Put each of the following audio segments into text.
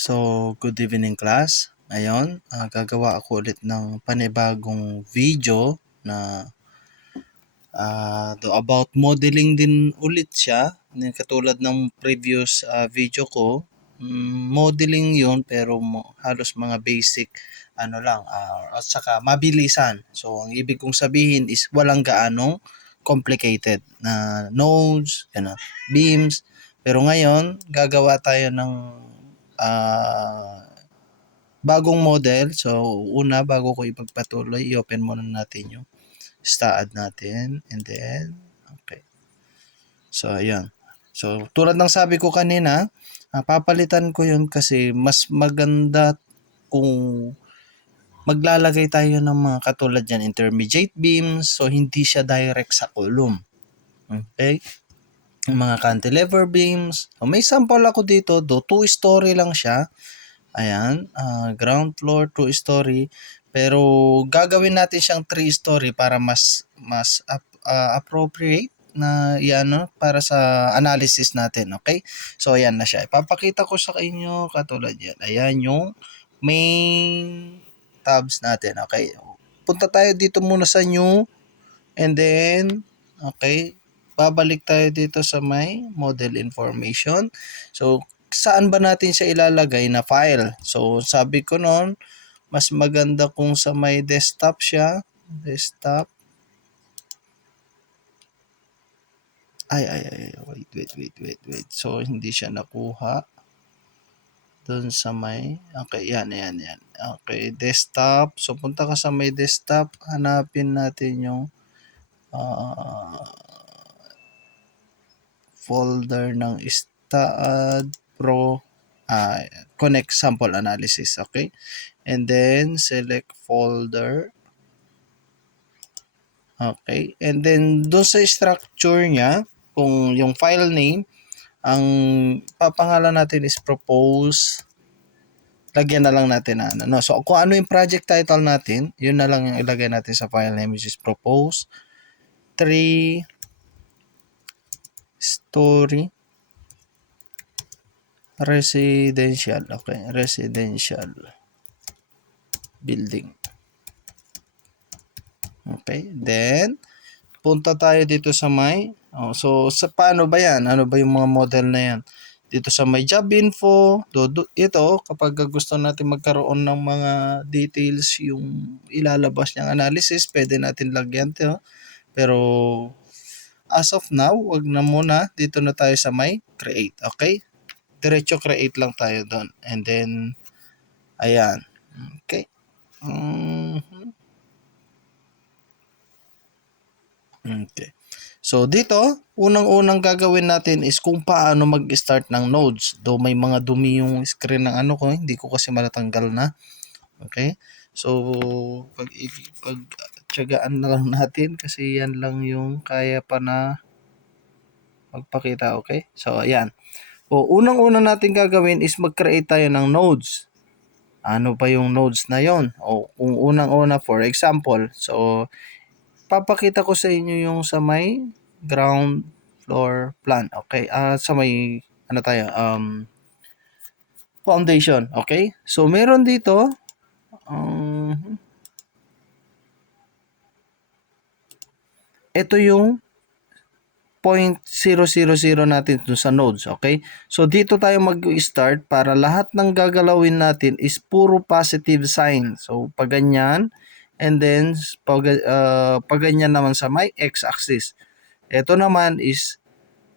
So, good evening class. Ngayon, gagawa ako ulit ng panibagong video na about modeling din ulit siya. Katulad ng previous video ko, modeling yon pero halos mga basic ano lang at saka mabilisan. So, ang ibig kong sabihin is walang gaanong complicated na nodes, beams. Pero ngayon, gagawa tayo ng bagong model. So, una, bago ko ipagpatuloy, i-open muna natin yung STAAD natin. And then, okay. So, ayan. So, tulad ng sabi ko kanina, papalitan ko yun kasi mas maganda kung maglalagay tayo ng mga katulad yan, intermediate beams. So, hindi siya direct sa column. Okay? Mga cantilever beams. So, may sample ako dito, 2-story lang siya. Ayan, ground floor, 2-story. Pero gagawin natin siyang 3-story para mas appropriate na yan para sa analysis natin, okay? So ayan na siya. Ipapakita ko sa inyo katulad yan. Ayan yung main tabs natin, okay? Punta tayo dito muna sa new and then okay, babalik tayo dito sa may model information. So saan ba natin siya ilalagay na file? So sabi ko noon, mas maganda kung sa may desktop siya. Desktop. Wait. So hindi siya nakuha. Doon sa may, okay, yan. Okay, desktop. So punta ka sa may desktop, hanapin natin yung folder ng STAAD Pro Connect Sample Analysis, okay? And then select folder. Okay, and then doon sa structure niya, kung yung file name, ang papangalan natin is propose. Lagyan na lang natin na ano. So kung ano yung project title natin, yun na lang yung ilagay natin sa file name, which is propose 3-story residential. Okay, residential building. Okay, then punta tayo dito sa may so sa paano ba yan? Ano ba yung mga model na yan? Dito sa may job info, ito kapag gusto natin magkaroon ng mga details yung ilalabas niyang analysis, pwede natin lagyan 'to. Pero as of now, wag na muna. Dito na tayo sa may create, okay? Diretso create lang tayo doon. And then ayan. Okay. Okay. So dito, unang-unang gagawin natin is kung paano mag-start ng nodes. Though may mga dumi yung screen ng ano ko, hindi ko kasi matatanggal na. Okay? So pag-tiyagaan na lang natin kasi yan lang yung kaya pa na magpakita, okay? So ayan. O unang-unang natin gagawin is mag-create tayo ng nodes. Ano pa yung nodes na yon? O kung unang-una for example, so papakita ko sa inyo yung sa may ground floor plan. Okay? Sa may ano tayo, foundation. Okay? So meron dito ito yung 0.000 natin dun sa nodes, okay? So dito tayo mag-start para lahat ng gagalawin natin is puro positive sign. So pag ganyan, and then pag ganyan naman sa may x-axis. Ito naman is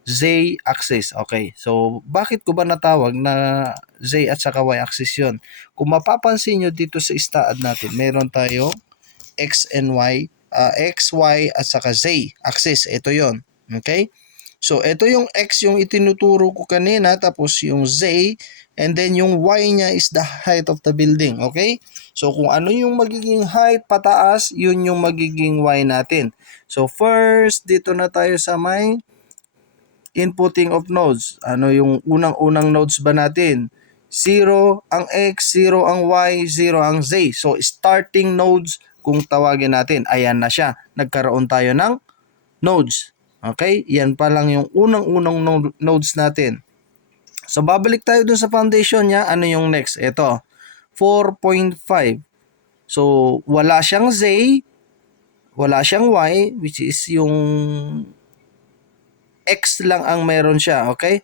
z-axis, okay? So bakit ko ba natawag na z at saka y-axis yun? Kung mapapansin nyo dito sa STAAD natin, meron tayong x and y, x, y at saka z axis. Ito yon. Okay? So, ito yung x yung itinuturo ko kanina, tapos yung z, and then yung y niya is the height of the building. Okay? So, kung ano yung magiging height pataas, yun yung magiging y natin. So, first, dito na tayo sa may inputting of nodes. Ano yung unang-unang nodes ba natin? 0 ang x, 0 ang y, 0 ang z. So, starting nodes kung tawagin natin. Ayan na siya. Nagkaroon tayo ng nodes. Okay? Yan pa lang yung unang-unang nodes natin. So babalik tayo dun sa foundation niya. Ano yung next? Ito, 4.5. So wala siyang Z, wala siyang Y, which is yung X lang ang meron siya, okay?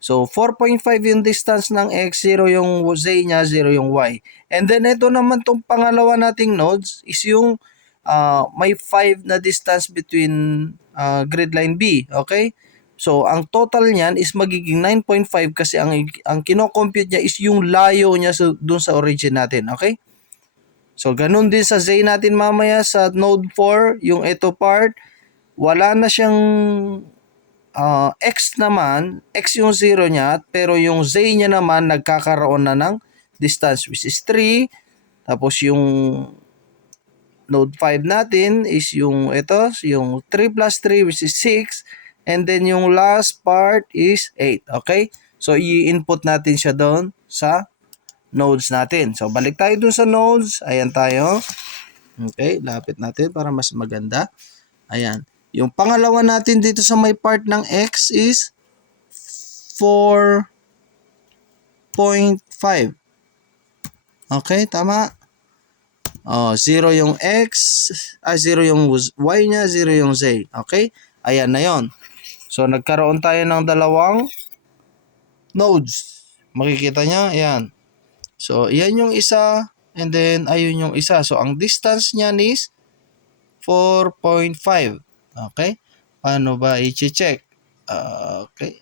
So 4.5 yung distance ng X, 0 yung Z niya, 0 yung Y. And then ito naman tong pangalawa nating nodes is yung may 5 na distance between grid line B, okay? So ang total niyan is magiging 9.5 kasi ang kino-compute niya is yung layo niya dun sa origin natin, okay? So ganun din sa Z natin mamaya sa node 4, yung ito part, wala na siyang X naman, X yung 0 niya, pero yung Z niya naman nagkakaroon na ng distance which is 3. Tapos yung node 5 natin is yung ito, yung 3 plus 3 which is 6. And then yung last part is 8. Okay? So i-input natin siya doon sa nodes natin. So balik tayo doon sa nodes. Ayan tayo. Okay, lapit natin para mas maganda. Ayan. Yung pangalawa natin dito sa may part ng X is 4.5. Okay, tama? 0 yung X, 0 yung Y niya, 0 yung Z. Okay? Ayan na yon. So, nagkaroon tayo ng dalawang nodes. Makikita niya, ayan. So, yan yung isa, and then, ayun yung isa. So, ang distance niyan is 4.5. Okay? Paano ba i-check? Okay.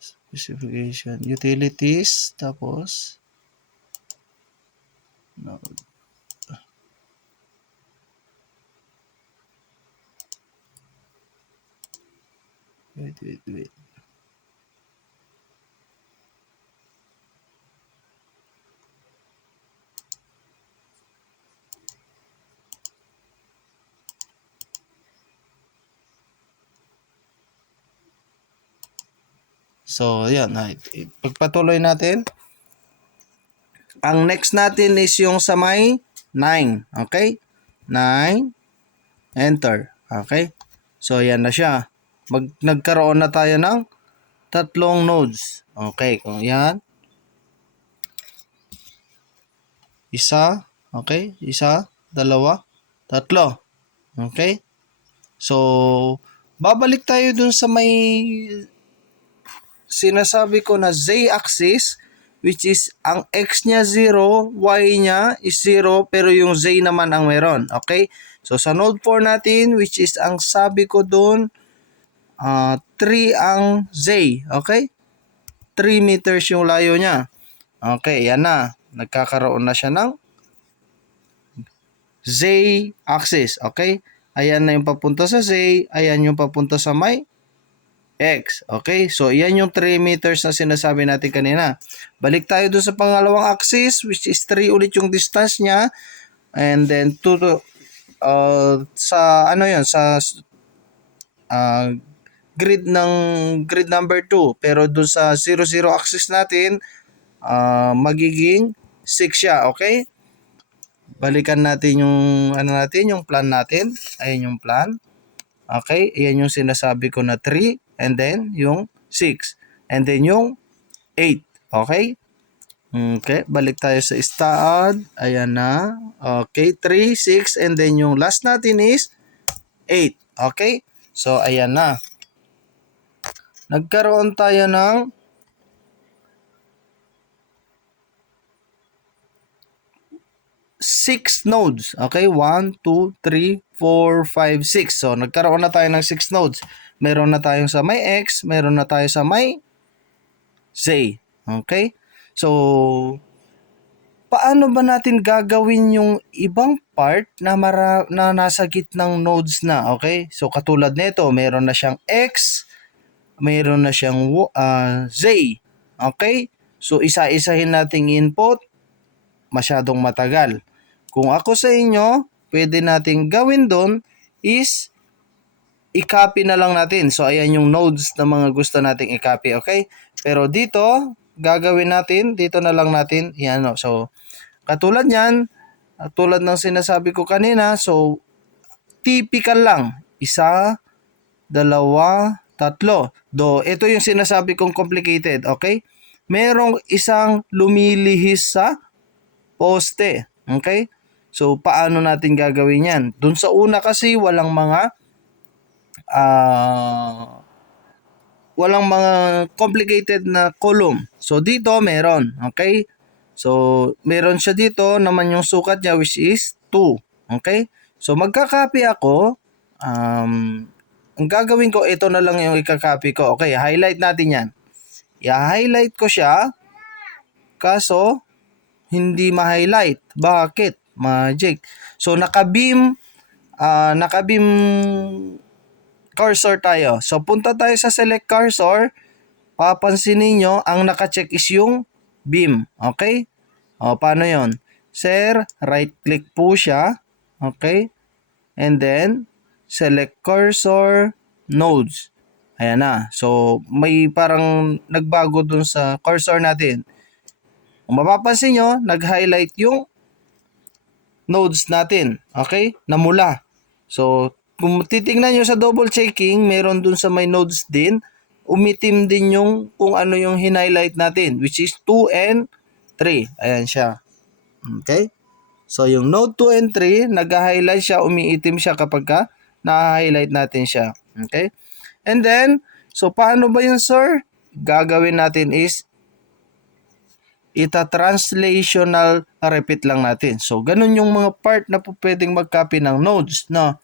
Specification. Utilities. Tapos. No. Wait. So, yan. Pagpatuloy natin. Ang next natin is yung sa may 9. Okay? 9. Enter. Okay? So, yan na siya. Nagkaroon na tayo ng tatlong nodes. Okay? Kung yan. Isa. Okay? Isa. Dalawa. Tatlo. Okay? So, babalik tayo dun sa may sinasabi ko na Z-axis, which is ang X niya 0, Y niya is 0, pero yung Z naman ang meron. Okay? So, sa node 4 natin, which is ang sabi ko dun, 3 ang Z. Okay? 3 meters yung layo niya. Okay, yan na. Nagkakaroon na siya ng Z-axis. Okay? Ayan na yung papunta sa Z. Ayan yung papunta sa may X. Okay? So, yan yung 3 meters na sinasabi natin kanina. Balik tayo doon sa pangalawang axis, which is 3 ulit yung distance niya. And then, sa ano yun, sa grid number 2. Pero doon sa 0, 0 axis natin, magiging 6 siya. Okay? Balikan natin yung yung plan natin. Ayan yung plan. Okay? Ayan yung sinasabi ko na 3 and then yung 6 and then yung 8. Okay? Okay, balik tayo sa stud. Ayan na. Okay, 3, 6 and then yung last natin is 8. Okay? So ayan na. Nagkaroon tayo ng 6 nodes. Okay? 1, 2, 3, 4, 5, 6. So, nagkaroon na tayo ng 6 nodes. Meron na tayong sa may X, meron na tayo sa may Z. Okay? So, paano ba natin gagawin yung ibang part na nasa gitnang nodes na? Okay? So, katulad nito, meron na siyang X, meron na siyang Z. Okay? So, isa-isahin nating input, masyadong matagal. Kung ako sa inyo, pwede nating gawin doon is i-copy na lang natin. So, ayan yung nodes na mga gusto nating i-copy, okay? Pero dito, gagawin natin, dito na lang natin, yan, no? So, katulad yan, tulad ng sinasabi ko kanina, so, typical lang. 1, 2, tatlo. Ito yung sinasabi kong complicated, okay? Merong isang lumilihis sa poste, okay? So, paano natin gagawin yan? Dun sa una kasi, walang mga complicated na column. So, dito meron, okay? So, meron siya dito naman yung sukat niya which is 2, okay? So, magka-copy ako. Ang gagawin ko, ito na lang yung ika-copy ko. Okay, highlight natin yan. I-highlight ko siya. Kaso, hindi ma-highlight. Bakit? Magic. So, naka-beam cursor tayo. So, punta tayo sa select cursor. Papansinin nyo, ang naka-check is yung beam. Okay? O, paano yon? Sir, right-click po siya. Okay? And then, select cursor, nodes. Ayan na. So, may parang nagbago dun sa cursor natin. Kung mapapansin nyo, nag-highlight yung nodes natin. Okay? Namula. So, kung titingnan nyo sa double checking, meron dun sa may nodes din, umitim din yung kung ano yung highlight natin, which is 2 and 3. Ayan siya. Okay? So, yung node 2 and 3, nag-highlight siya, umiitim siya kapag ka na-highlight natin siya. Okay? And then, so paano ba yun, sir? Gagawin natin is ita-translational repeat lang natin. So, ganun yung mga part na po pwedeng mag-copy ng nodes, no?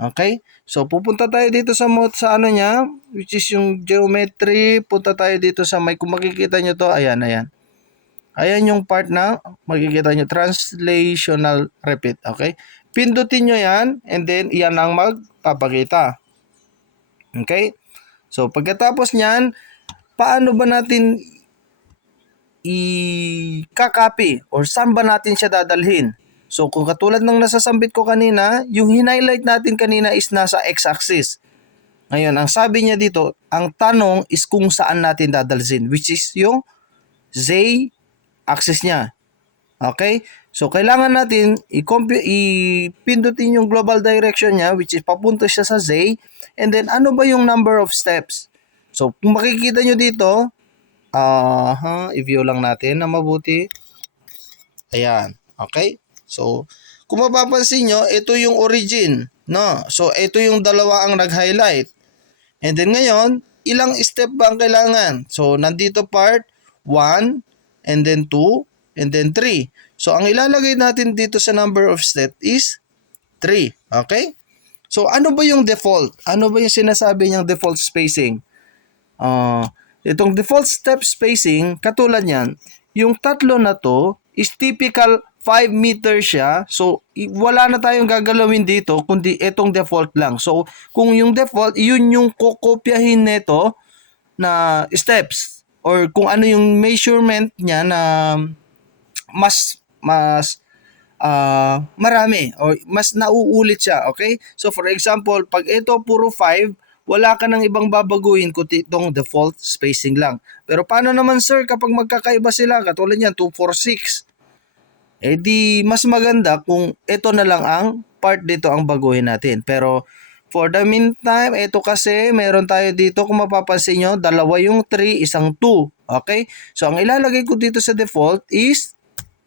Okay? So, pupunta tayo dito sa ano niya, which is yung geometry. Punta tayo dito sa may, kung makikita nyo to, ayan, ayan. Ayan yung part na makikita nyo, translational repeat. Okay? Pindutin nyo yan, and then yan ang magpapakita. Okay? So, pagkatapos nyan, paano ba natin i-copy or saan ba natin siya dadalhin? So, kung katulad ng nasasambit ko kanina, yung highlight natin kanina is nasa x-axis. Ngayon, ang sabi niya dito, ang tanong is kung saan natin dadalhin, which is yung z-axis niya. Okay? So, kailangan natin ipindutin yung global direction niya, which is papunta siya sa z, and then ano ba yung number of steps? So, kung makikita nyo dito, i-view lang natin na mabuti. Ayan. Okay? So, kung mapapansin nyo, ito yung origin. No? So, ito yung dalawa ang nag-highlight. And then ngayon, ilang step ba ang kailangan? So, nandito part 1, and then 2, and then 3. So, ang ilalagay natin dito sa number of step is 3. Okay? So, ano ba yung default? Ano ba yung sinasabi niyang default spacing? Itong default step spacing, katulad yan, yung tatlo na to is typical 5 meters siya. So, wala na tayong gagalawin dito, kundi itong default lang. So, kung yung default, yun yung kokopyahin nito na steps or kung ano yung measurement niya na mas marami o mas nauulit siya. Okay? So, for example, pag ito puro 5, wala ka nang ibang babaguhin kundi itong default spacing lang. Pero paano naman, sir, kapag magkakaiba sila, katulad yan, 2, 4, 6, di mas maganda kung ito na lang ang part dito ang baguhin natin. Pero for the meantime, ito kasi meron tayo dito, kung mapapansin nyo, dalawa yung 3, isang 2. Okay? So, ang ilalagay ko dito sa default is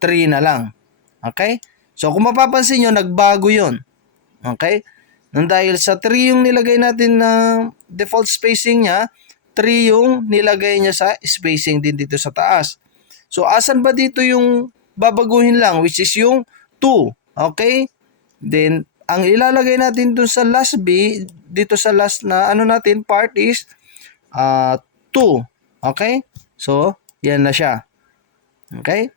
3 na lang. Okay? So, kung mapapansin nyo, nagbago yun. Okay? Nang dahil sa 3 yung nilagay natin na default spacing niya, 3 yung nilagay niya sa spacing din dito sa taas. So, asan ba dito yung babaguhin lang, which is yung 2. Okay? Then, ang ilalagay natin dun sa last B, dito sa last na ano natin, part is 2. Okay? So, yan na siya. Okay?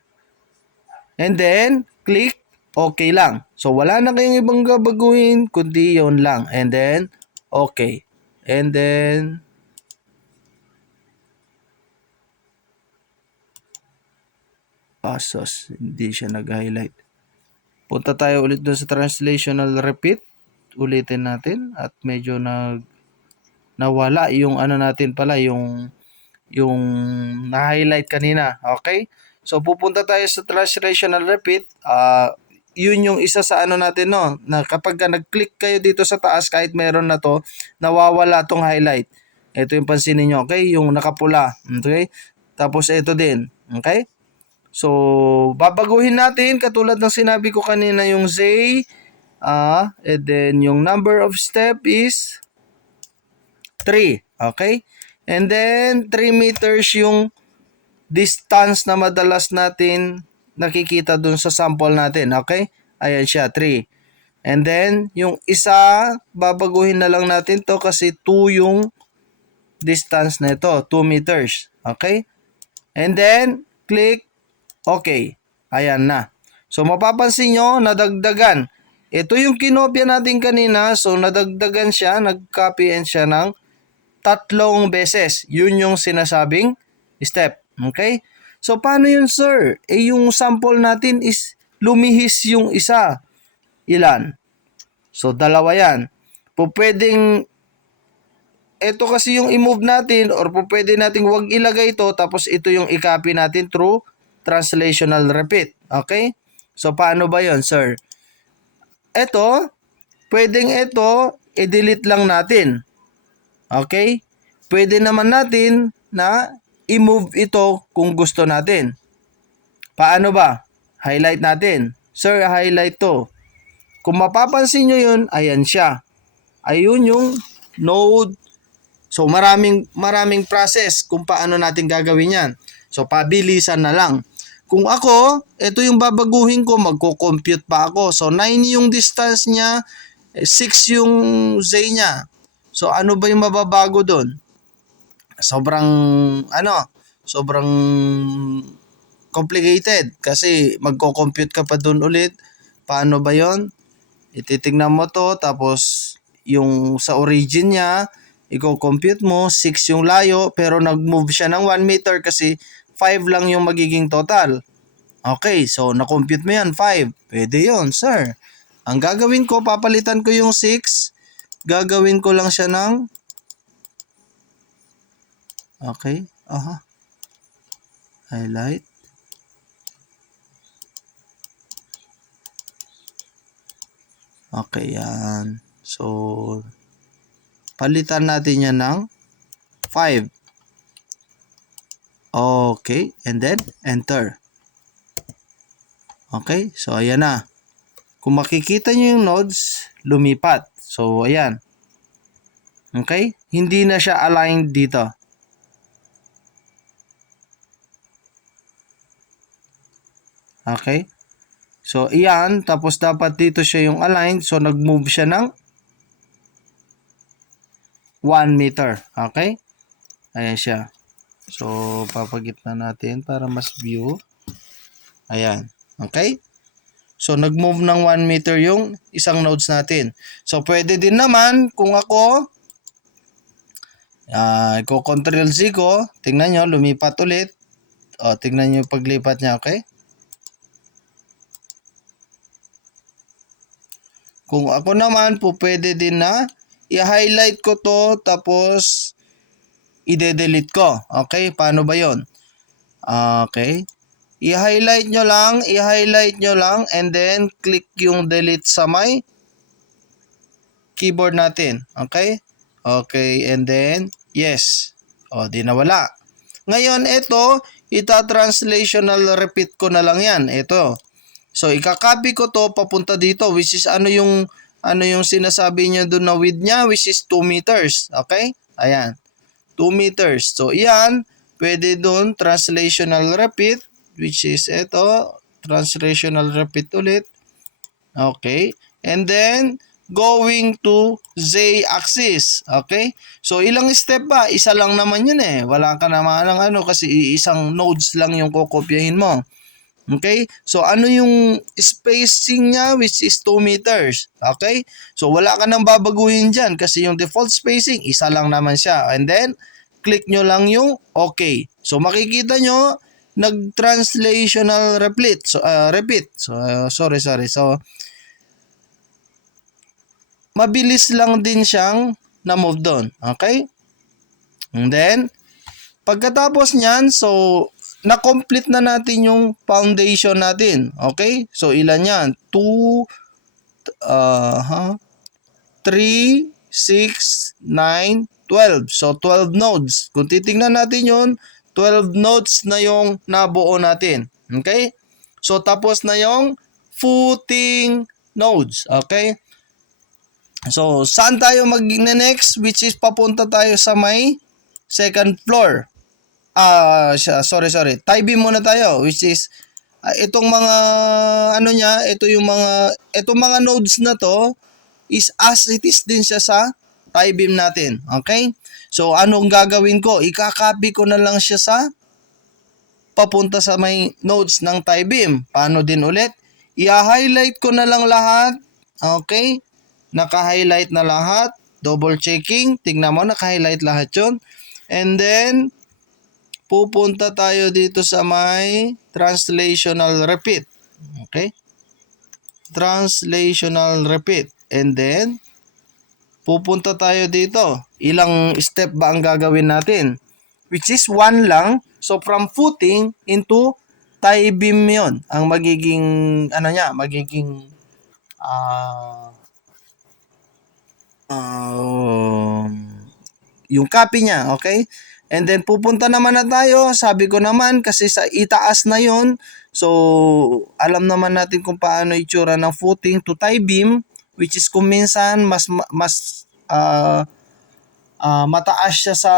And then, click okay lang. So, wala na kayong ibang babaguhin, kundi yon lang. And then, okay. And then, pasos, hindi siya nag-highlight. Punta tayo ulit doon sa translational repeat. Ulitin natin at medyo nawala yung ano natin pala, yung na-highlight kanina. Okay? So, pupunta tayo sa translational repeat. Yun yung isa sa ano natin, no, na kapag nag-click kayo dito sa taas, kahit meron na to, nawawala tong highlight. Ito yung pansinin nyo, okay? Yung nakapula, okay? Tapos ito din, okay? So, babaguhin natin, katulad ng sinabi ko kanina, yung Z, and then yung number of step is 3, okay? And then, 3 meters yung distance na madalas natin nakikita dun sa sample natin, okay? Ayan siya, 3. And then, yung isa, babaguhin na lang natin to kasi 2 yung distance na ito, 2 meters. Okay? And then, click OK. Ayan na. So, mapapansin nyo, nadagdagan. Ito yung kinopya natin kanina. So, nadagdagan siya, nag-copy and siya ng 3 beses. Yun yung sinasabing step. Okay? So, paano yun, sir? Yung sample natin is lumihis yung isa. Ilan? So, 2 yan. Pwedeng ito kasi yung i-move natin or pwede nating wag ilagay ito tapos ito yung i-copy natin through translational repeat. Okay? So, paano ba yon, sir? Ito, pwedeng ito, i-delete lang natin. Okay? Pwede naman natin na i-move ito kung gusto natin. Paano ba? Highlight natin. Sir, highlight to. Kung mapapansin nyo yun, ayan siya. Ayun yung node. So, maraming process kung paano natin gagawin yan. So, pabilisan na lang. Kung ako, ito yung babaguhin ko, magko-compute pa ako. So, 9 yung distance niya, 6 yung Z niya. So, ano ba yung mababago doon? Sobrang complicated kasi magko-compute ka pa doon ulit. Paano ba yon? Ititignan mo to, tapos yung sa origin niya, i-compute mo, 6 yung layo, pero nag-move siya ng 1 meter kasi 5 lang yung magiging total. Okay, so na-compute mo yan, 5. Pwede yon, sir. Ang gagawin ko, papalitan ko yung 6, gagawin ko lang siya ng, okay, highlight. Okay, yan. So, palitan natin yan ng 5. Okay, and then enter. Okay, so ayan na. Kung makikita nyo yung nodes, lumipat. So, ayan. Okay, hindi na siya aligned dito. Okay, so iyan, tapos dapat dito siya yung aligned. So, nag-move siya ng 1 meter. Okay? Ayan siya. So, papagitna natin para mas view. Ayan. Okay? So, nag-move ng 1 meter yung isang nodes natin. So, pwede din naman kung ako, i-control Z ko, tingnan nyo, lumipat ulit. O, tingnan nyo yung paglipat niya, okay? Kung ako naman, pwede din na i-highlight ko to, tapos i-delete ko. Okay? Paano ba yon? Okay. I-highlight nyo lang, and then click yung delete sa may keyboard natin. Okay? Okay, and then, yes. O, di nawala. Ngayon, ito, ita-translational repeat ko na lang yan. Ito. So, ikakopy ko to papunta dito, which is ano yung sinasabi niya doon na width niya, which is 2 meters. Okay? Ayan. 2 meters. So, iyan, pwede doon, translational repeat, which is ito, translational repeat ulit. Okay? And then, going to Z-axis. Okay? So, ilang step ba? Isa lang naman yun eh. Wala ka naman ng kasi isang nodes lang yung kokopyahin mo. Okay? So, ano yung spacing niya, which is 2 meters. Okay? So, wala ka nang babaguhin dyan kasi yung default spacing, isa lang naman siya. And then, click nyo lang yung okay. So, makikita nyo, nag-translational repeat. So, sorry. So, mabilis lang din siyang na-move doon. Okay? And then, pagkatapos niyan, so, na-complete na natin yung foundation natin. Okay? So, ilan yan? 2, 3, 6, 9, 12. So 12 nodes. Kung titingnan natin yun, 12 nodes na yung nabuo natin. Okay? So tapos na yung footing nodes. Okay? So saan tayo mag-next? Which is papunta tayo sa may second floor. Sorry. Tie beam muna tayo, which is itong mga ano niya, itong mga nodes na to is as it is din siya sa tie beam natin. Okay? So anong gagawin ko? Ika-copy ko na lang siya sa papunta sa may nodes ng tie beam. Paano din ulit? I-highlight ko na lang lahat. Okay? Naka-highlight na lahat. Double checking. Tingnan mo, naka-highlight lahat 'yon. And then pupunta tayo dito sa may translational repeat. Okay? Translational repeat. And then, pupunta tayo dito. Ilang step ba ang gagawin natin? Which is 1 lang. So, from footing into tie beam yun. Ang magiging, yung copy niya. Okay? And then pupunta naman na tayo, sabi ko naman kasi sa itaas na yon. So alam naman natin kung paano itsura ng footing to tie beam, which is kung minsan mas mataas siya sa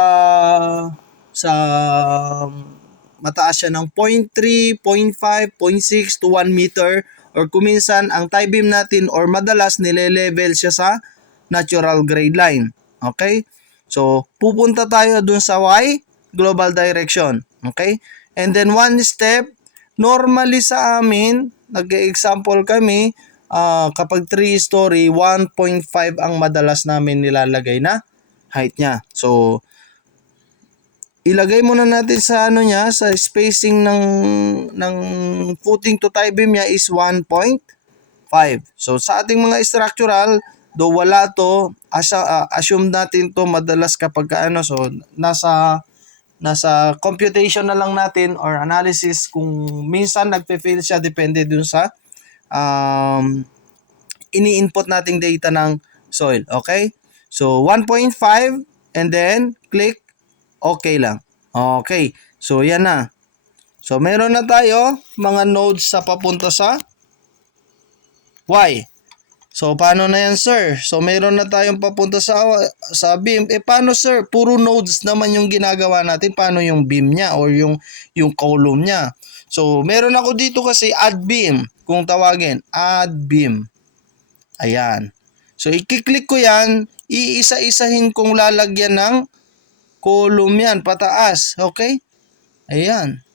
mataas siya ng 0.3, 0.5, 0.6 to 1 meter, or kung minsan ang tie beam natin or madalas nile-level siya sa natural grade line. Okay? So, pupunta tayo dun sa Y, global direction. Okay? And then, one step, normally sa amin, nag-example kami, kapag 3-story, 1.5 ang madalas namin nilalagay na height niya. So, ilagay muna natin sa sa spacing ng footing to tie beam niya is 1.5. So, sa ating mga structural, do wala to, assume natin to madalas kapag so nasa computation na lang natin or analysis kung minsan nagpe-fail siya, depende dun sa ini-input nating data ng soil. Okay? So 1.5 and then click okay lang. Okay. So yan na. So meron na tayo mga nodes sa papunta sa Y. So, paano na yan, sir? So, meron na tayong papunta sa beam. Paano, sir? Puro nodes naman yung ginagawa natin. Paano yung beam niya or yung column niya? So, meron ako dito kasi add beam. Kung tawagin, add beam. Ayan. So, i-click ko yan. Iisa-isahin kong lalagyan ng column yan, pataas. Okay? Ayan.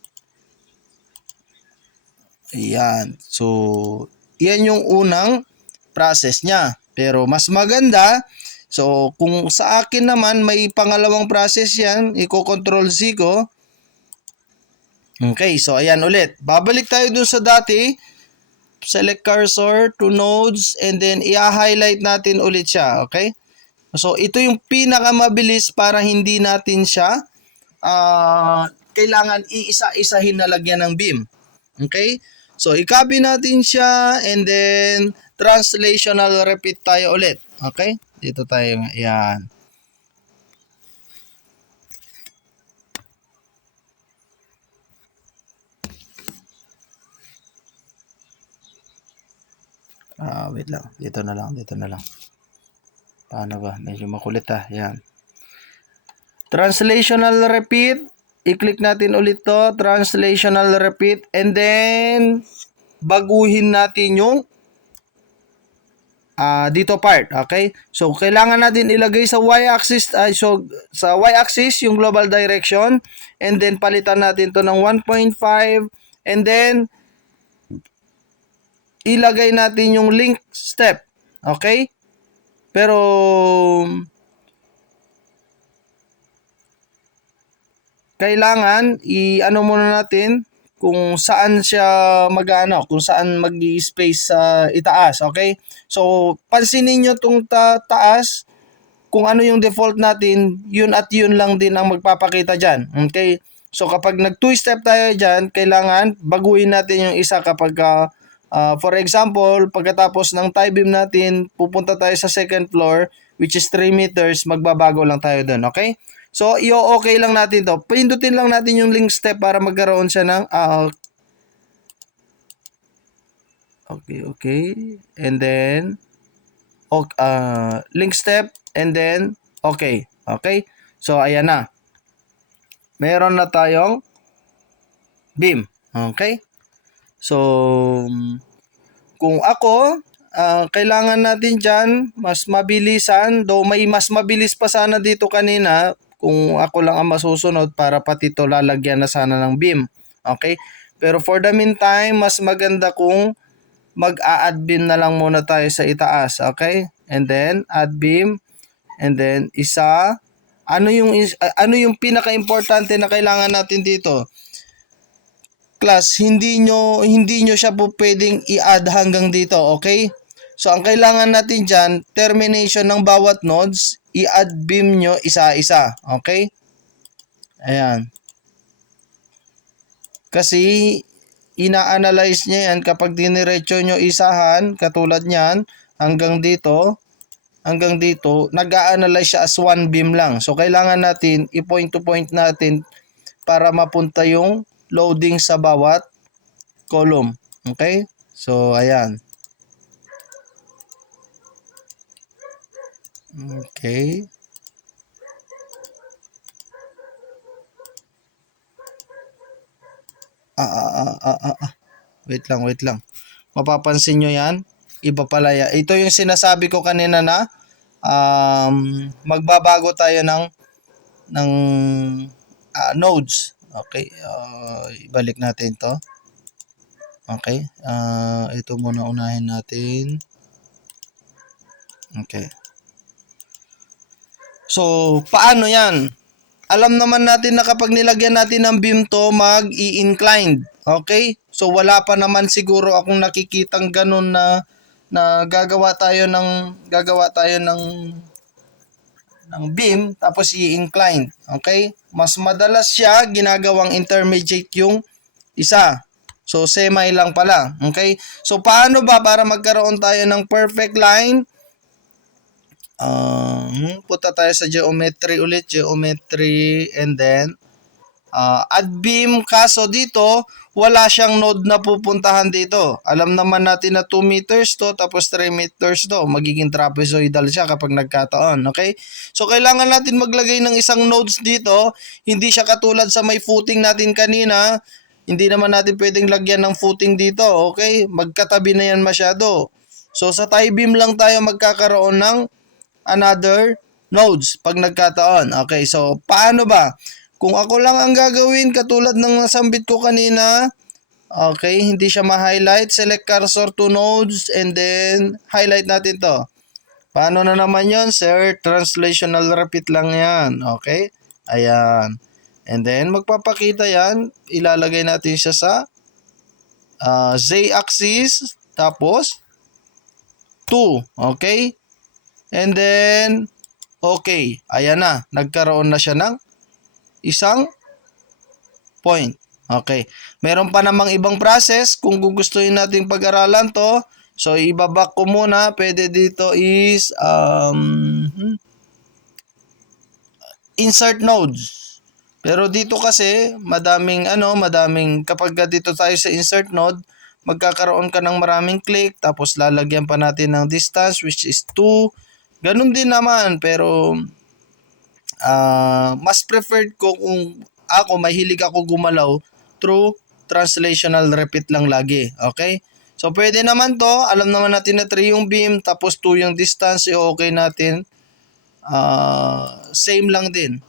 Ayan. So, yan yung unang process niya. Pero mas maganda, so kung sa akin naman may pangalawang process yan, i-control Z ko. Okay, so ayan ulit. Babalik tayo dun sa dati. Select cursor to nodes and then i-highlight natin ulit siya. Okay? So ito yung pinakamabilis para hindi natin siya kailangan iisa-isahin na lagyan ng beam. Okay? So i-copy natin siya and then translational repeat tayo ulit. Okay? Dito tayo. Ayan. Wait lang. Dito na lang. Paano ba? Medyo makulit Ayan. Translational repeat. I-click natin ulit to. Translational repeat. And then, baguhin natin yung dito part, okay? So, kailangan natin ilagay sa y-axis, sa y-axis yung global direction, and then palitan natin to ng 1.5, and then ilagay natin yung link step, okay? Pero kailangan muna natin kung saan siya kung saan mag-i-space sa itaas, okay? So, pansinin nyo itong taas, kung ano yung default natin, yun at yun lang din ang magpapakita dyan, okay? So, kapag nag-2-step tayo dyan, kailangan baguhin natin yung isa kapag, for example, pagkatapos ng tie beam natin, pupunta tayo sa second floor, which is 3 meters, magbabago lang tayo dun, okay? So, i-okay lang natin to. Pindutin lang natin yung link step para magkaroon siya ng okay. And then link step and then okay. Okay? So, ayan na. Meron na tayong beam. Okay? So, kung ako, kailangan natin dyan, mas mabilisan, though may mas mabilis pa sana dito kanina, kung ako lang ang masusunod para pati to lalagyan na sana ng beam. Okay? Pero for the meantime, mas maganda kung mag-a-add beam na lang muna tayo sa itaas. Okay? And then, add beam. And then, ano yung pinaka-importante na kailangan natin dito? Class, hindi nyo siya po pwedeng i-add hanggang dito, okay? So, ang kailangan natin dyan, termination ng bawat nodes, i-add beam nyo isa-isa, okay? Ayan. Kasi, ina-analyze niya yan kapag diniretso nyo isahan, katulad niyan, hanggang dito, nag-a-analyze siya as one beam lang. So, kailangan natin, i-point to point natin para mapunta yung loading sa bawat column. Okay? So, ayan. Okay. Wait lang. Mapapansin nyo yan. Iba pala yan. Ito yung sinasabi ko kanina na magbabago tayo ng nodes. Okay. Ibalik natin to. Okay. Ito muna unahin natin. Okay. So, paano yan? Alam naman natin na kapag nilagyan natin ng beam to, mag-i-inclined. Okay? So, wala pa naman siguro akong nakikitang ganun na gagawa tayo ng beam tapos i-incline. Okay? Mas madalas siya ginagawang intermediate yung isa. So, semi lang pala. Okay? So, paano ba para magkaroon tayo ng perfect line? Punta tayo sa geometry ulit. Geometry and then add beam. Kaso dito, wala siyang node na pupuntahan dito. Alam naman natin na 2 meters to tapos 3 meters to. Magiging trapezoidal siya kapag nagkataon. Okay? So, kailangan natin maglagay ng isang nodes dito. Hindi siya katulad sa may footing natin kanina. Hindi naman natin pwedeng lagyan ng footing dito. Okay? Magkatabi na yan masyado. So, sa tie beam lang tayo magkakaroon ng another nodes pag nagkataon. Okay, so paano ba? Kung ako lang ang gagawin katulad ng nasambit ko kanina, okay, hindi siya ma-highlight. Select cursor to nodes and then highlight natin to. Paano na naman yon, sir? Translational repeat lang yan. Okay, ayan. And then magpapakita yan. Ilalagay natin siya sa z-axis tapos 2. Okay? And then, okay. Ayan na. Nagkaroon na siya ng isang point. Okay. Meron pa namang ibang process kung gugustuhin nating pag-aralan to. So, ibabak ko muna. Pwede dito is insert nodes. Pero dito kasi, madaming kapag dito tayo sa insert node, magkakaroon ka ng maraming click. Tapos, lalagyan pa natin ng distance which is 2. Ganun din naman, pero mas preferred ko kung ako, mahilig ako gumalaw through translational repeat lang lagi. Okay? So, pwede naman to. Alam naman natin na 3 yung beam, tapos 2 yung distance. Okay natin. Same lang din.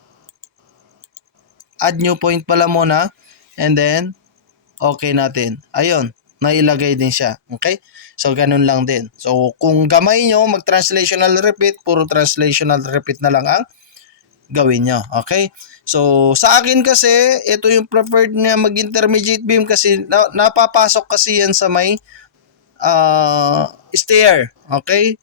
Add new point pala muna. And then, okay natin. Ayun. Nailagay din siya. Okay? So, ganun lang din. So, kung gamay nyo, mag-translational repeat, puro translational repeat na lang ang gawin nyo. Okay? So, sa akin kasi, ito yung preferred niya mag-intermediate beam kasi napapasok kasi yan sa may stair. Okay?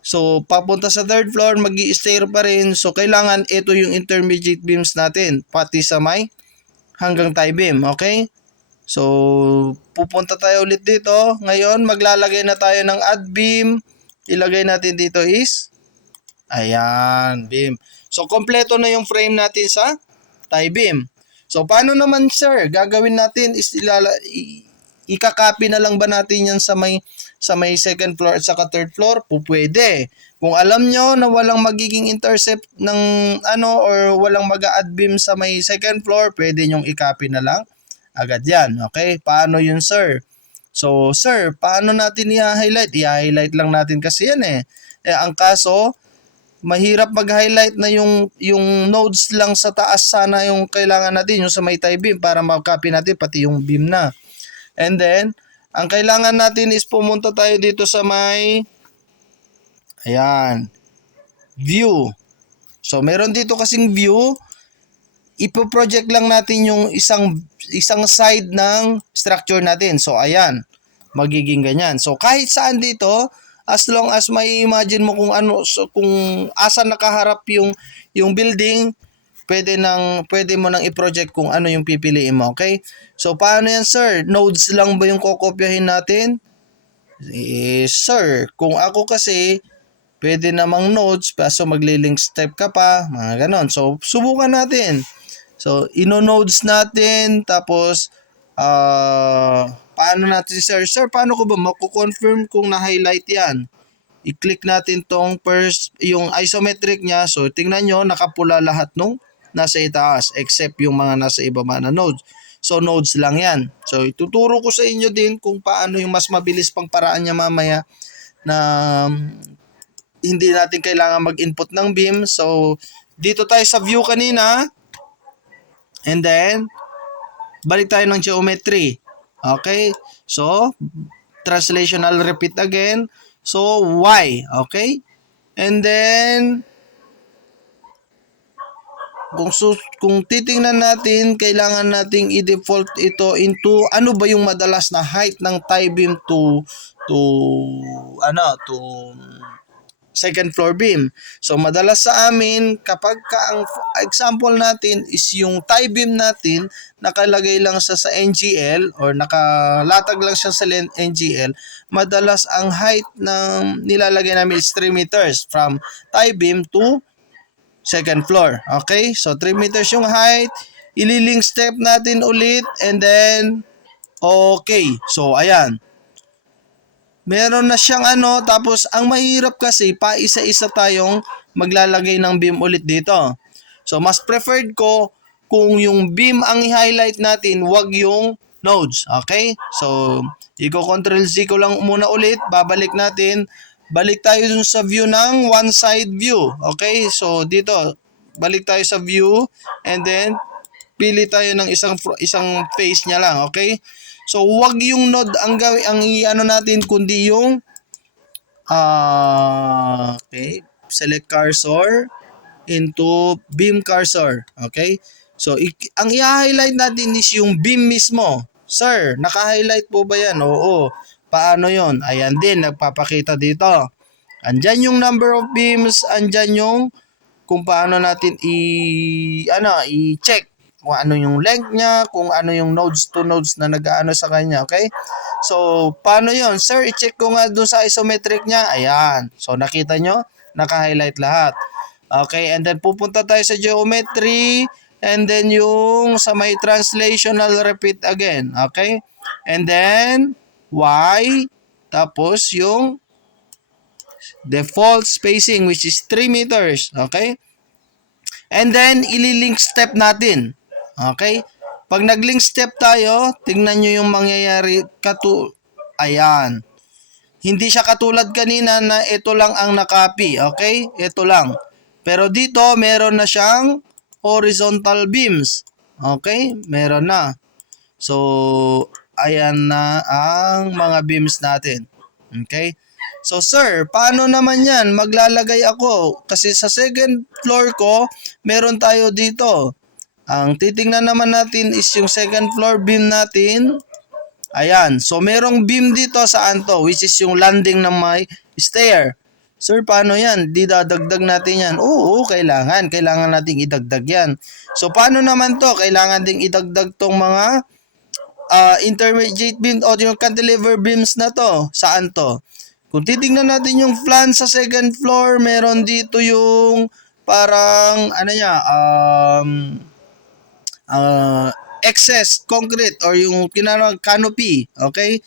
So, papunta sa third floor, mag-i-stair pa rin. So, kailangan ito yung intermediate beams natin, pati sa may hanggang tie beam. Okay? So, pupunta tayo ulit dito. Ngayon, maglalagay na tayo ng add beam. Ilagay natin dito is Ayan, beam. So, kompleto na yung frame natin sa tie beam. So, paano naman sir? Gagawin natin is ikakopy na lang ba natin yan sa may second floor at saka third floor? Pwede. Kung alam nyo na walang magiging intercept ng or walang mag-a-add beam sa may second floor, pwede nyong i-copy na lang agad yan. Okay? Paano yun sir? So, sir, paano natin i-highlight? I-highlight lang natin kasi yan eh. Ang kaso, mahirap mag-highlight na yung nodes lang sa taas sana yung kailangan natin, yung sa may tie beam para ma-copy natin pati yung beam na. And then, ang kailangan natin is pumunta tayo dito sa may ayan, view. So, meron dito kasing view. Ipo-project lang natin yung isang side ng structure natin. So, ayan, magiging ganyan. So, kahit saan dito, as long as may imagine mo kung kung asan nakaharap yung building, pwede mo nang i-project kung ano yung pipiliin mo, okay? So paano yan sir? Nodes lang ba yung kokopyahin natin? Sir, kung ako kasi pwede namang nodes, so magli-link step ka pa, mga ganon. So subukan natin. So ino-nodes natin, tapos paano natin sir? Sir, paano ko ba mako-confirm kung na-highlight yan? I-click natin tong yung isometric niya. So tingnan nyo, nakapula lahat nung nasa itaas except yung mga nasa ibaba na nodes. So nodes lang yan. So ituturo ko sa inyo din kung paano yung mas mabilis pang paraan niya mamaya na hindi natin kailangan mag-input ng beam. So dito tayo sa view kanina. And then balik tayo ng geometry. Okay? So, translation, I'll repeat again. So, Y. Okay? And then, kung titingnan natin, kailangan nating i-default ito into ano ba yung madalas na height ng tie beam to second floor beam. So madalas sa amin kapag ang example natin is yung tie beam natin nakalagay lang sa NGL or nakalatag lang siya sa NGL, madalas ang height ng nilalagay namin is 3 meters from tie beam to second floor. Okay? So 3 meters yung height, ililink step natin ulit and then okay. So ayan. Meron na siyang tapos ang mahirap kasi pa isa-isa tayong maglalagay ng beam ulit dito. So mas preferred ko kung yung beam ang i-highlight natin, wag yung nodes. Okay? So i-control Z ko lang muna ulit, babalik natin. Balik tayo dun sa view ng one side view. Okay? So dito, balik tayo sa view and then pili tayo ng isang face niya lang. Okay? So, wag yung node ang natin, kundi yung okay, select cursor into beam cursor. Okay? So, ang i-highlight natin is yung beam mismo. Sir, naka-highlight po ba yan? Oo. Paano yon? Ayan din, nagpapakita dito. Andyan yung number of beams, andyan yung kung paano natin i-check kung ano yung length niya, kung ano yung nodes to nodes na nag-aano sa kanya, okay? So, paano yon? Sir, i-check ko nga doon sa isometric niya. Ayan. So, nakita nyo? Naka-highlight lahat. Okay, and then pupunta tayo sa geometry and then yung sa may translation, I'll repeat again. Okay? And then, Y, tapos yung default spacing which is 3 meters. Okay? And then, ililink step natin. Okay? Pag nag-link step tayo, tingnan nyo yung mangyayari. Ayan. Hindi siya katulad kanina na ito lang ang nakopy. Okay? Ito lang. Pero dito, meron na siyang horizontal beams. Okay? Meron na. So, ayan na ang mga beams natin. Okay? So, sir, paano naman yan? Maglalagay ako. Kasi sa second floor ko, meron tayo dito. Ang titingnan naman natin is yung second floor beam natin. Ayan. So, merong beam dito saan to? Which is yung landing ng may stair. Sir, paano yan? Di dadagdag natin yan. Oo, kailangan. Kailangan nating idagdag yan. So, paano naman to? Kailangan ding idagdag tong mga intermediate beam o yung cantilever beams na to. Saan to? Kung titingnan natin yung plan sa second floor, meron dito yung parang ano niya, excess concrete or yung kinarang canopy, okay?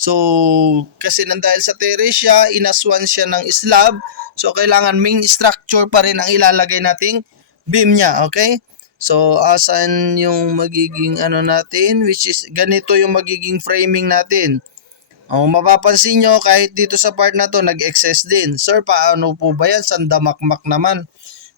So, kasi nang dahil sa terrace siya, inaswan siya ng slab, so kailangan main structure pa rin ang ilalagay nating beam niya, okay? So, asan yung magiging ano natin, which is ganito yung magiging framing natin. Mapapansin nyo, kahit dito sa part na to, nag-excess din. Sir, paano po ba yan? Sandamakmak naman.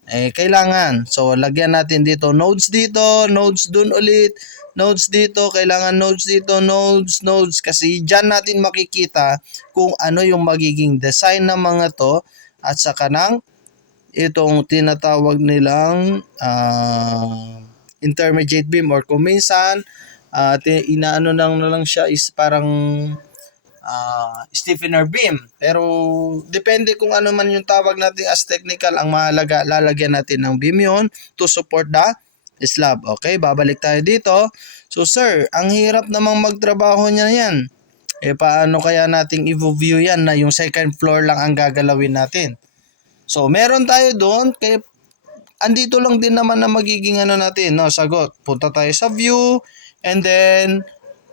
Kailangan. So, lagyan natin dito nodes dun ulit, nodes dito, kailangan nodes dito, nodes, kasi dyan natin makikita kung ano yung magiging design ng mga to at saka ng itong tinatawag nilang intermediate beam or kung minsan inaano na lang siya is parang stiffener beam. Pero depende kung ano man yung tawag natin as technical, ang mahalaga lalagyan natin ng beam yun to support the slab. Okay, babalik tayo dito. So sir, ang hirap namang magtrabaho niya yan. Paano kaya nating i-view yan na yung second floor lang ang gagalawin natin? So meron tayo doon, kaya andito lang din naman na magiging ano natin, no, sagot. Punta tayo sa view and then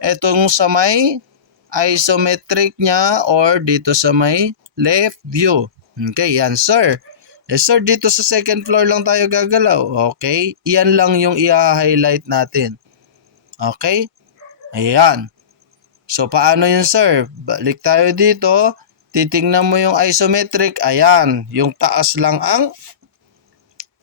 etong sa may isometric niya or dito sa may left view. Okay, yan sir. Yes sir, dito sa second floor lang tayo gagalaw. Okay, yan lang yung i-highlight natin. Okay, ayan. So paano yun sir? Balik tayo dito. Titingnan mo yung isometric. Ayan, yung taas lang ang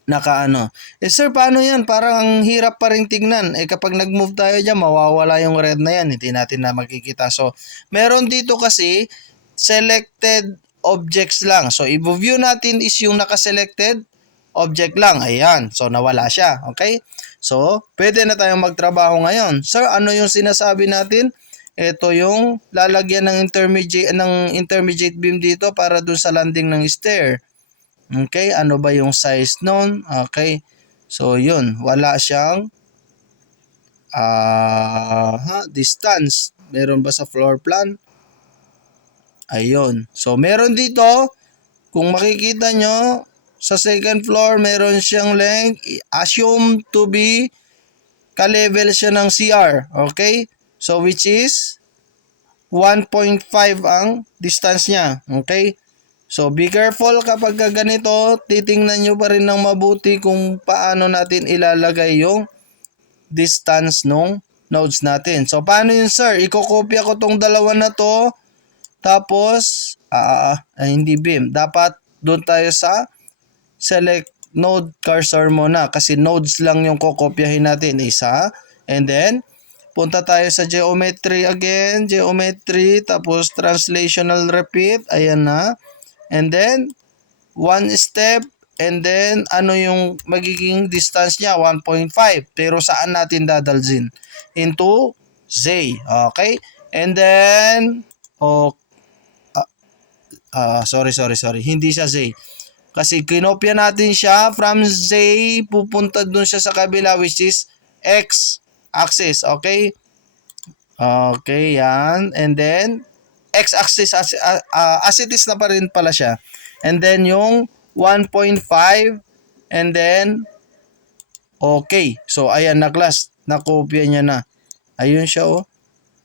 nakaano. Sir, paano yan? Parang ang hirap pa rin tingnan. Kapag nag-move tayo dyan, mawawala yung red na yan. Hindi natin na makikita. So, meron dito kasi selected objects lang. So, i-view natin is yung naka-selected object lang. Ayan. So, nawala siya. Okay? So, pwede na tayong magtrabaho ngayon. Sir, ano yung sinasabi natin? Ito yung lalagyan ng intermediate beam dito para dun sa landing ng stair. Okay, ano ba yung size nun? Okay, so yun, wala siyang distance. Meron ba sa floor plan? Ayun, so meron dito, kung makikita nyo, sa second floor, meron siyang length, assume to be ka-level siya ng CR. Okay, so which is 1.5 ang distance niya. Okay, so be careful kapag ganito, titingnan nyo pa rin ng mabuti kung paano natin ilalagay yung distance nung nodes natin. So paano yun sir? Ikokopya ko tong dalawa na to, tapos hindi beam. Dapat doon tayo sa select node cursor muna kasi nodes lang yung kokopyahin natin. Isa, and then punta tayo sa geometry again, geometry, tapos translational repeat, ayan na. And then, one step, and then, ano yung magiging distance niya? 1.5. Pero saan natin dadalhin? Into Z. Okay? And then, sorry. Hindi siya Z. Kasi kinopya natin siya from Z, pupunta dun siya sa kabila, which is X axis. Okay? Okay, yan. And then, x-axis as it is na pa rin pala siya. And then yung 1.5 and then okay. So ayan na class, nakopya niya na. Ayun siya oh.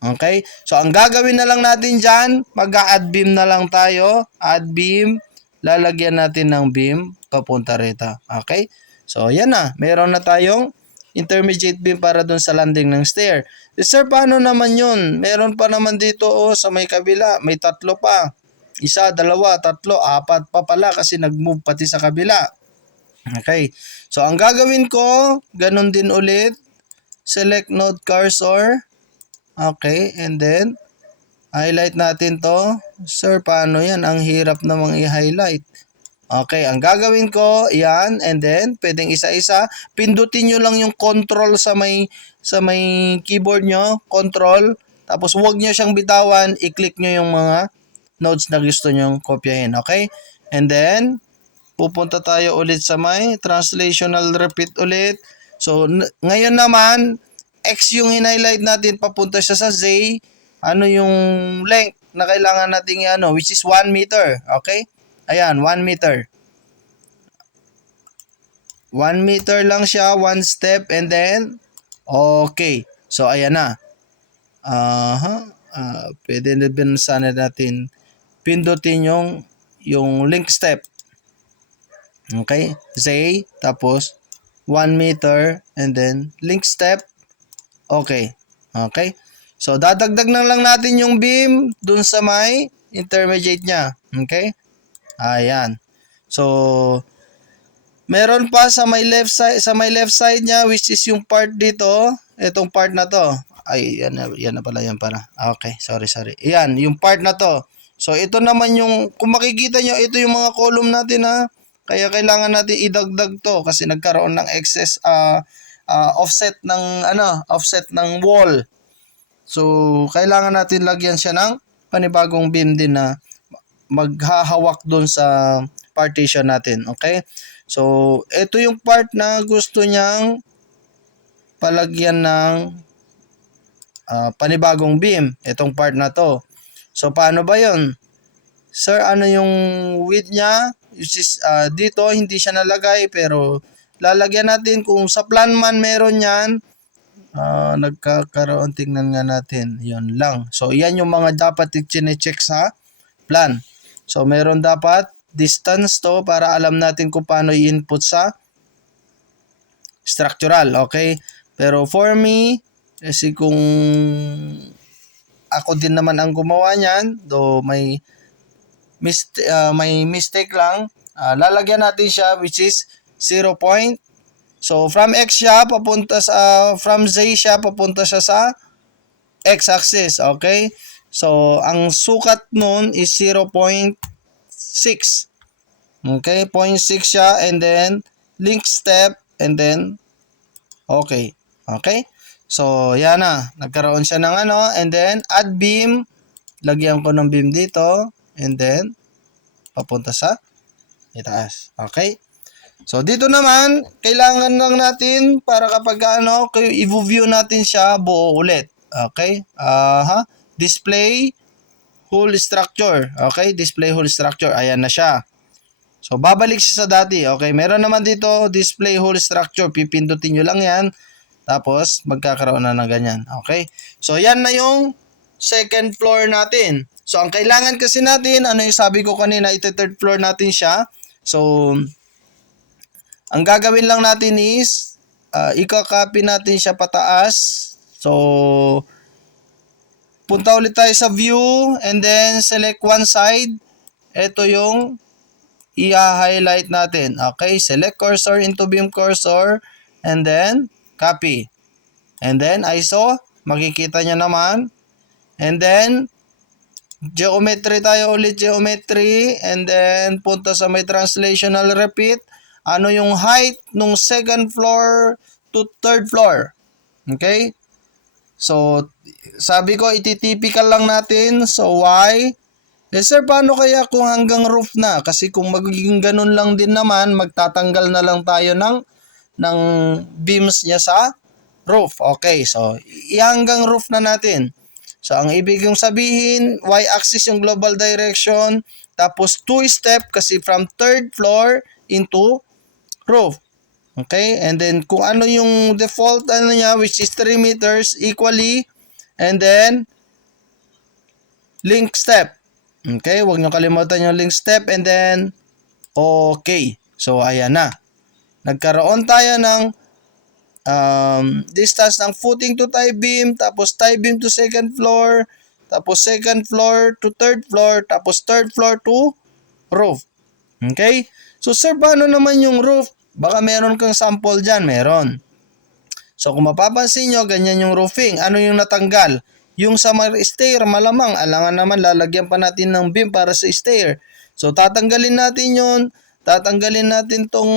Okay? So ang gagawin na lang natin diyan, mag-add beam na lang tayo. Add beam, lalagyan natin ng beam papunta rito. Okay? So ayan na, meron na tayong intermediate beam para dun sa landing ng stair. Sir, paano naman yun? Meron pa naman dito sa may kabila. May tatlo pa. Isa, dalawa, tatlo, apat pa pala kasi nag-move pati sa kabila. Okay. So, ang gagawin ko, ganun din ulit. Select node cursor. Okay. And then, highlight natin to. Sir, paano yan? Ang hirap namang i-highlight. Okay, ang gagawin ko, yan, and then, pwedeng isa-isa, pindutin nyo lang yung control sa may keyboard nyo, control, tapos huwag nyo siyang bitawan, i-click nyo yung mga nodes na gusto nyong kopyahin, okay? And then, pupunta tayo ulit sa may translational repeat ulit. So, ngayon naman, X yung in-highlight natin, papunta siya sa Z, ano yung length? na kailangan nating ano, which is 1 meter. Okay? Ayan, 1 meter. 1 meter lang siya, 1 step, and then, okay. So, ayan na. Pwede na din sana natin pindutin yung link step. Okay? Say, tapos 1 meter, and then link step. Okay. Okay? So, dadagdag na lang natin yung beam dun sa may intermediate niya. Okay? Ayan. So, meron pa sa may left side niya, which is yung part dito, itong part na to. Ay, yan na pala, yan para. Okay, sorry. Yan, yung part na to. So, ito naman yung, kung makikita nyo, ito yung mga column natin ha. Kaya kailangan natin idagdag to kasi nagkaroon ng excess offset ng wall. So, kailangan natin lagyan siya ng panibagong beam din na maghahawak doon sa partition natin. Okay? So, ito yung part na gusto niyang palagyan ng panibagong beam. Itong part na to. So, paano ba yon? Sir, ano yung width niya? Which is, dito, hindi siya nalagay pero lalagyan natin kung sa plan man meron yan. Nagkakaroon, tingnan nga natin. Yun lang. So, yan yung mga dapat i-check sa plan. So, meron dapat distance to para alam natin kung paano i-input sa structural. Okay? Pero for me, kasi kung ako din naman ang gumawa niyan, though may mistake lang, lalagyan natin siya which is 0. So, from X siya, from Z siya, papunta siya sa X-axis, okay? So, ang sukat nun is 0.6. Okay, 0.6 siya, and then, link step, and then, okay. Okay? So, yan na. Nagkaroon siya ng and then, add beam. Lagyan ko ng beam dito, and then, papunta sa itaas. Okay? So, dito naman, kailangan lang natin para kapag i-view natin siya buo ulit. Okay? Display whole structure. Okay? Display whole structure. Ayan na siya. So, babalik siya sa dati. Okay? Meron naman dito, display whole structure. Pipindutin nyo lang yan. Tapos, magkakaroon na ng ganyan. Okay? So, yan na yung second floor natin. So, ang kailangan kasi natin, yung sabi ko kanina, ito third floor natin siya. So, ang gagawin lang natin is, i-copy natin siya pataas. So, punta ulit tayo sa view, and then select one side. Ito yung i-highlight natin. Okay, select cursor into beam cursor, and then copy. And then ISO, makikita nyo naman. And then, geometry tayo ulit, geometry. And then, punta sa may translational repeat. Ano yung height nung second floor to third floor. Okay? So, sabi ko, iti-typical lang natin. So, why? Sir, paano kaya kung hanggang roof na? Kasi kung magiging ganun lang din naman, magtatanggal na lang tayo ng beams niya sa roof. Okay, so, hanggang roof na natin. So, ang ibig kong sabihin, y-axis yung global direction, tapos 2 step kasi from third floor into roof. Okay? And then, kung ano yung default niya, which is 3 meters equally, and then, link step. Okay? Huwag nyo kalimutan yung link step, and then, okay. So, ayan na. Nagkaroon tayo ng distance ng footing to tie beam, tapos tie beam to second floor, tapos second floor to third floor, tapos third floor to roof. Okay? So, sir, paano naman yung roof? Baka meron kang sample dyan. Meron. So, kung mapapansin nyo, ganyan yung roofing. Ano yung natanggal? Yung sa stair, malamang. Alangan naman, lalagyan pa natin ng beam para sa stair. So, tatanggalin natin yun. Tatanggalin natin tong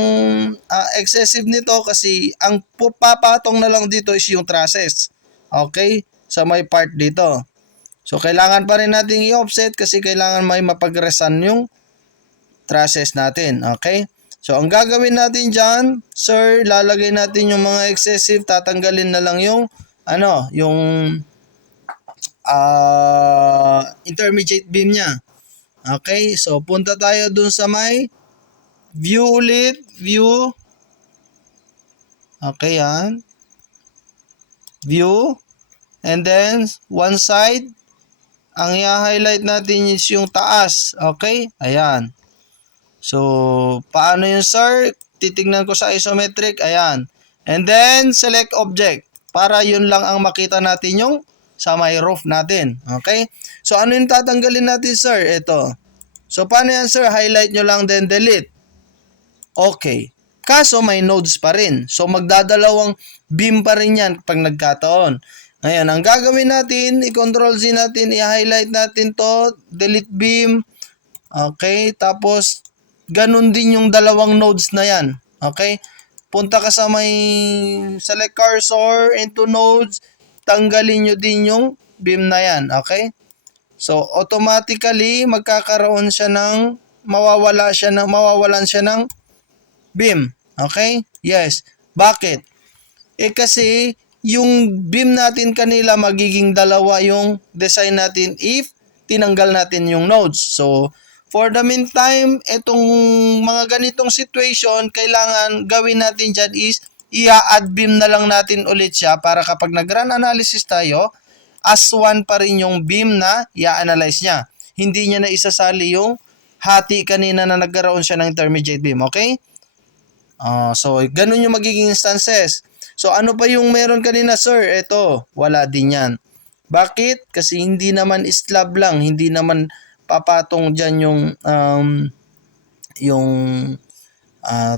excessive nito kasi ang papatong na lang dito is yung trusses. Okay? Sa may part dito. So, kailangan pa rin natin i-offset kasi kailangan may mapagresan yung trusses natin. Okay? So, ang gagawin natin dyan, sir, lalagay natin yung mga excessive, tatanggalin na lang yung, yung intermediate beam niya. Okay, so punta tayo dun sa may view ulit, view. Okay, yan. View. And then, one side, ang i-highlight natin is yung taas. Okay, ayan. So, paano yun, sir? Titignan ko sa isometric, ayan. And then, select object. Para yun lang ang makita natin yung sa may roof natin. Okay? So, ano yung tatanggalin natin, sir? Ito. So, paano yan, sir? Highlight nyo lang, then delete. Okay. Kaso, may nodes pa rin. So, magdadalawang beam pa rin yan pag nagkataon. Ngayon, ang gagawin natin, i-control Z natin, i-highlight natin to, delete beam. Okay, tapos, ganun din yung dalawang nodes na yan. Okay? Punta ka sa may select cursor into nodes, tanggalin nyo din yung beam na yan. Okay? So, automatically, magkakaroon siya ng, mawawalan siya ng beam. Okay? Yes. Bakit? Kasi, yung beam natin kanila magiging dalawa yung design natin if tinanggal natin yung nodes. So, for the meantime, itong mga ganitong situation, kailangan gawin natin dyan is i-add beam na lang natin ulit siya para kapag nag-run analysis tayo, as one pa rin yung beam na i-analyze niya. Hindi niya na isasali yung hati kanina na nagkaroon siya ng intermediate beam. Okay? So, ganun yung magiging instances. So, ano pa yung meron kanina, sir? Ito, wala din yan. Bakit? Kasi hindi naman slab lang, hindi naman papatong dyan yung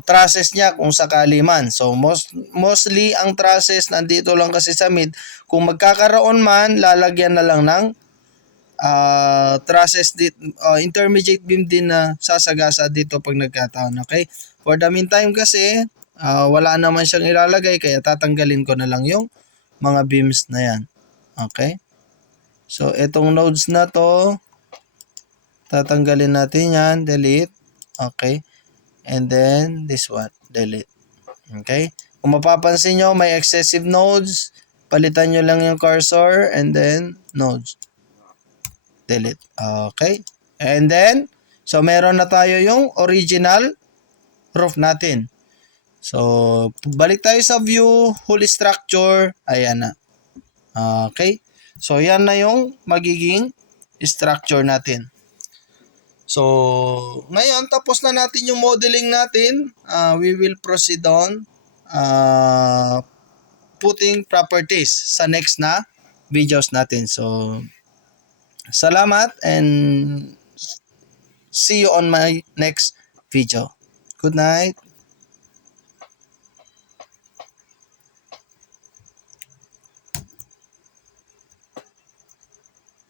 trusses niya kung sakali man. So, mostly ang trusses nandito lang kasi sa mid. Kung magkakaroon man, lalagyan na lang ng trusses, intermediate beam din na sasagasa dito pag nagkataon. Okay? For the meantime kasi, wala naman siyang ilalagay kaya tatanggalin ko na lang yung mga beams na yan. Okay? So, itong nodes na to, tatanggalin natin yan, delete. Okay? And then, this one, delete. Okay? Kung mapapansin nyo, may excessive nodes, palitan nyo lang yung cursor, and then, nodes. Delete. Okay? And then, so meron na tayo yung original roof natin. So, balik tayo sa view, whole structure, ayan na. Okay? So, yan na yung magiging structure natin. So, ngayon, tapos na natin yung modeling natin. We will proceed on putting properties sa next na videos natin. So, salamat and see you on my next video. Good night.